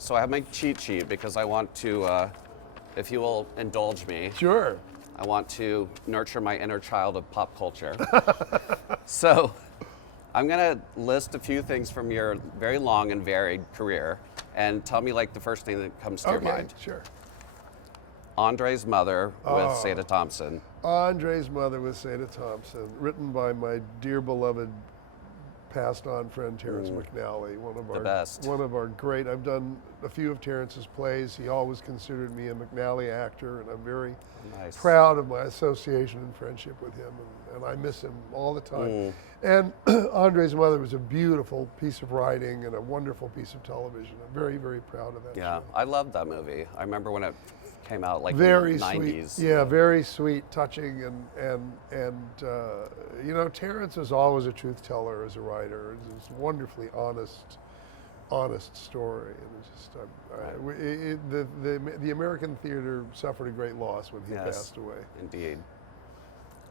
So I have my cheat sheet because I want to, if you will indulge me. Sure. I want to nurture my inner child of pop culture. So I'm going to list a few things from your very long and varied career and tell me like the first thing that comes to your mind. Sure. Andre's Mother with Seda Thompson. Andre's Mother with Seda Thompson, written by my dear beloved passed on friend Terrence McNally, one of our great. I've done a few of Terrence's plays. He always considered me a McNally actor, and I'm very proud of my association and friendship with him, and I miss him all the time. And Andre's Mother was a beautiful piece of writing and a wonderful piece of television. I'm very, very proud of that show. I loved that movie. I remember when it came out like very in the 90s. Sweet. Yeah, very sweet, touching, and you know, Terrence was always a truth teller as a writer. It's a wonderfully honest story, and it's just the American theater suffered a great loss when he passed away. Indeed.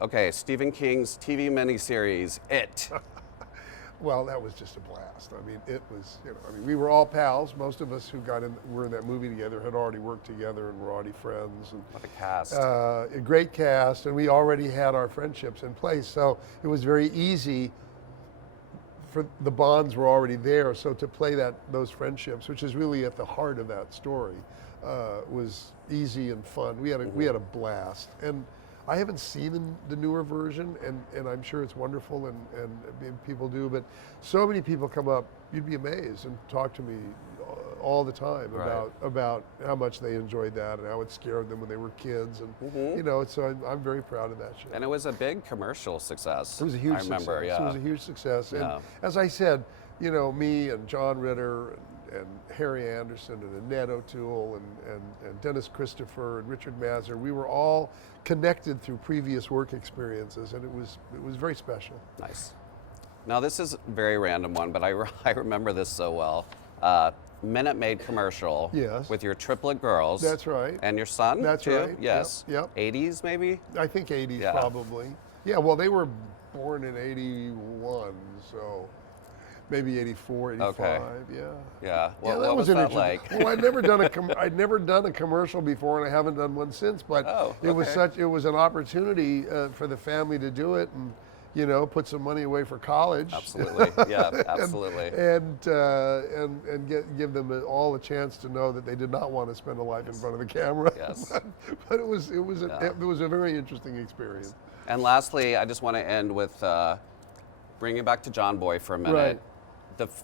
Okay, Stephen King's TV miniseries, It. Well, that was just a blast. I mean, it was, you know, I mean, we were all pals. Most of us who were in that movie together had already worked together and were already friends. And, what a cast. A great cast, and we already had our friendships in place. So it was very easy for the bonds were already there. So to play those friendships, which is really at the heart of that story, was easy and fun. We had a blast. And I haven't seen the newer version, and I'm sure it's wonderful, and people do, but so many people come up, you'd be amazed, and talk to me all the time about how much they enjoyed that and how it scared them when they were kids, and you know, so I'm very proud of that show. And it was a big commercial success. It was a huge success. It was a huge success, and as I said, you know, me and John Ritter and Harry Anderson and Annette O'Toole and Dennis Christopher and Richard Mazur, we were all connected through previous work experiences, and it was very special. Nice. Now this is a very random one, but I remember this so well. Minute Maid commercial with your triplet girls. That's right. And your son That's too? right. Yes. Yep. 80s maybe? I think 80s probably. Yeah, well, they were born in 81, so maybe 84, 85, Yeah. Well, that what was that like? Well, I'd never done a commercial before, and I haven't done one since. But it was an opportunity for the family to do it, and you know, put some money away for college. Absolutely, yeah, absolutely. and give them all a chance to know that they did not want to spend a life in front of the camera. Yes. but it was a very interesting experience. And lastly, I just want to end with bringing it back to John Boy for a minute. Right.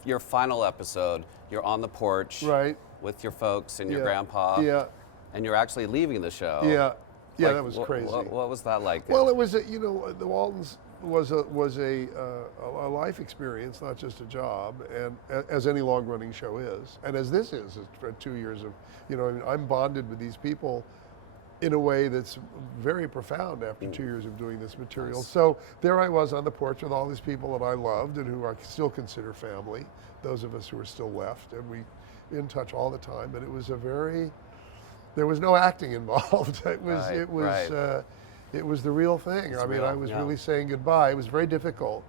Your final episode, you're on the porch with your folks and your grandpa, and you're actually leaving the show. Yeah, like, that was crazy. What was that like? Well, it was you know, the Waltons was a life experience, not just a job, and as any long-running show is, and as this is for 2 years of, you know, I mean, I'm bonded with these people in a way that's very profound after 2 years of doing this material. Nice. So there I was on the porch with all these people that I loved and who I still consider family, those of us who are still left, and we in touch all the time, but it was there was no acting involved. It was the real thing. I mean, I was really saying goodbye. It was very difficult,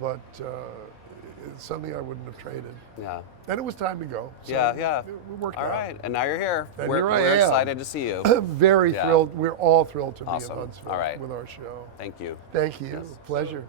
but it's something I wouldn't have traded. Yeah. And it was time to go. So it worked out. All right, and now you're here. And we're excited to see you. Very thrilled. We're all thrilled to be in Awesome. Huntsville All right. with our show. Thank you. Thank you. Yes. Pleasure.